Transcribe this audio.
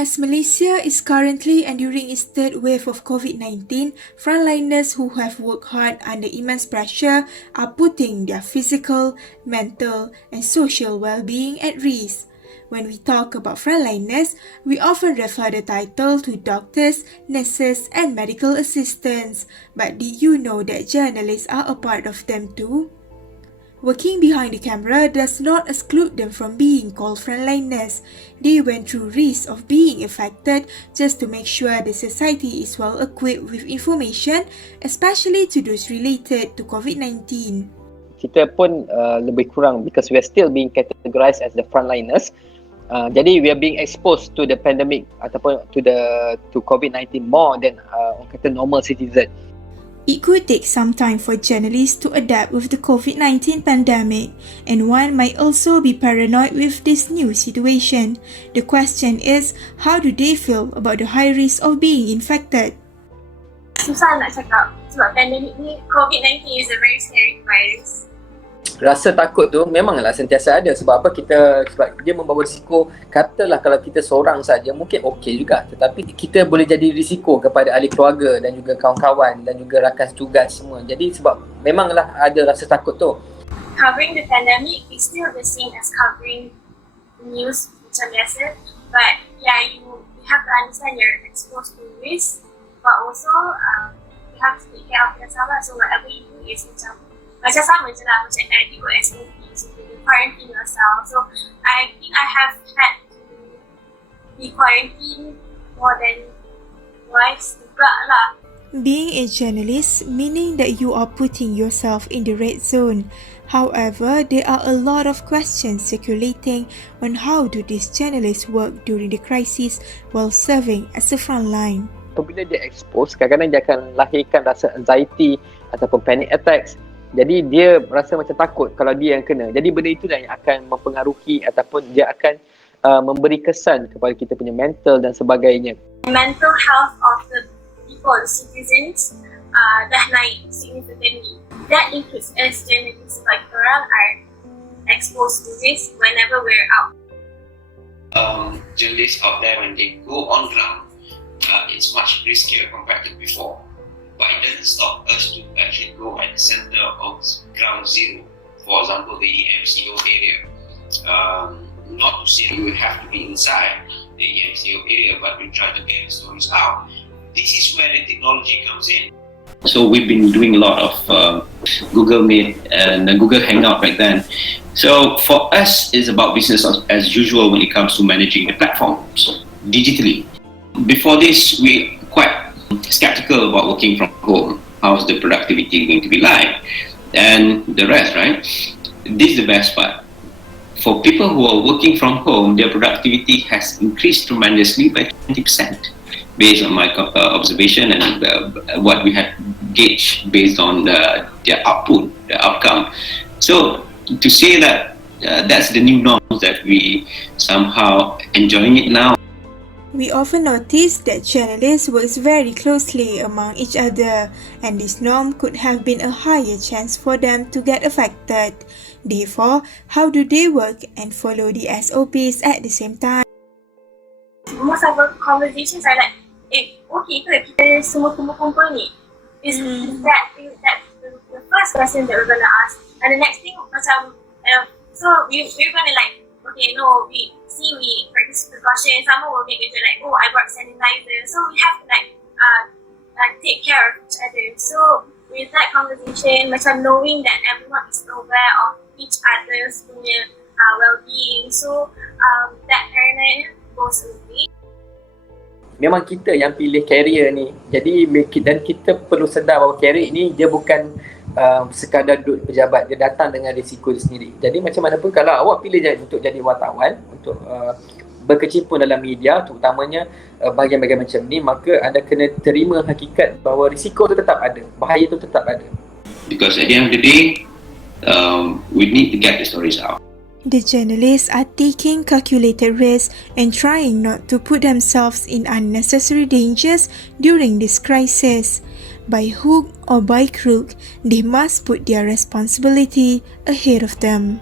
As Malaysia is currently enduring its third wave of COVID-19, frontliners who have worked hard under immense pressure are putting their physical, mental, and social well-being at risk. When we talk about frontliners, we often refer the title to doctors, nurses, and medical assistants. But did you know that journalists are a part of them too? Working behind the camera does not exclude them from being called frontliners. They went through risks of being affected just to make sure the society is well equipped with information, especially to those related to COVID-19. Kita pun lebih kurang because we are still being categorized as the frontliners. Jadi we are being exposed to the pandemic ataupun to COVID-19 more than orang kata normal citizen. It could take some time for journalists to adapt with the COVID-19 pandemic, and one might also be paranoid with this new situation. The question is, how do they feel about the high risk of being infected? Susah nak cakap sebab pandemik ni, COVID-19 is a very scary virus. Rasa takut tu memanglah sentiasa ada sebab sebab dia membawa risiko. Katalah kalau kita seorang saja mungkin okey juga, tetapi kita boleh jadi risiko kepada ahli keluarga dan juga kawan-kawan dan juga rakan tugas semua. Jadi sebab memanglah ada rasa takut tu. Covering the pandemic is still the same as covering news macam biasa, but yeah, you have to understand you're exposed to risk, but also you have to take care of yourself. So whatever you do is macam sama je lah, macam tadi you SOP, so you quarantine yourself. So I think I have had to be quarantined more than twice juga lah. Being a journalist, meaning that you are putting yourself in the red zone. However, there are a lot of questions circulating on how do these journalists work during the crisis while serving as a frontline. Apabila dia expose, kadang-kadang dia akan lahirkan rasa anxiety ataupun panic attacks. Jadi dia rasa macam takut kalau dia yang kena. Jadi benda itulah yang akan mempengaruhi ataupun dia akan memberi kesan kepada kita punya mental dan sebagainya. Mental health of the people, citizens, dah naik significantly. That includes as journalists, sebab orang are exposed to this whenever we're out. Journalists out there, when they go on ground, it's much riskier compared to before. But it doesn't stop us to actually go at the center of ground zero, for example the MCO area. Not to say we would have to be inside the MCO area, but we try to get the stories out. This is where the technology comes in. So we've been doing a lot of Google Meet and Google Hangout back then. So for us, it's about business as usual when it comes to managing the platforms digitally. Before this, we quite skeptical about working from home. How's the productivity going to be like? And the rest, right? This is the best part. For people who are working from home, their productivity has increased tremendously by 20% based on my observation and what we had gauged based on their output, the outcome. So to say that that's the new norm, that we somehow enjoying it now. We often notice that journalists work very closely among each other, and this norm could have been a higher chance for them to get affected. Therefore, how do they work and follow the SOPs at the same time? Most of our conversations are like, okay ke kita semua kumpul ni? Is that the first question that we're gonna ask, and the next thing macam so we're gonna like, okay, no, we practice precaution. Someone will make it like, oh, I brought sanitizer. So we have to take care of each other. So with that conversation, macam knowing that everyone is aware of each other's well-being. So that paranoia goes away. Memang kita yang pilih career ni. Jadi dan kita perlu sedar bahawa career ni dia bukan sekadar duduk pejabat, dia datang dengan risiko dia sendiri. Jadi macam mana pun kalau awak pilih untuk jadi wartawan, untuk berkecimpung dalam media, terutamanya bahagian-bahagian macam ni, maka anda kena terima hakikat bahawa risiko tu tetap ada, bahaya tu tetap ada. Because at the end of the day, we need to get the stories out. The journalists are taking calculated risks and trying not to put themselves in unnecessary dangers during this crisis. By hook or by crook, they must put their responsibility ahead of them.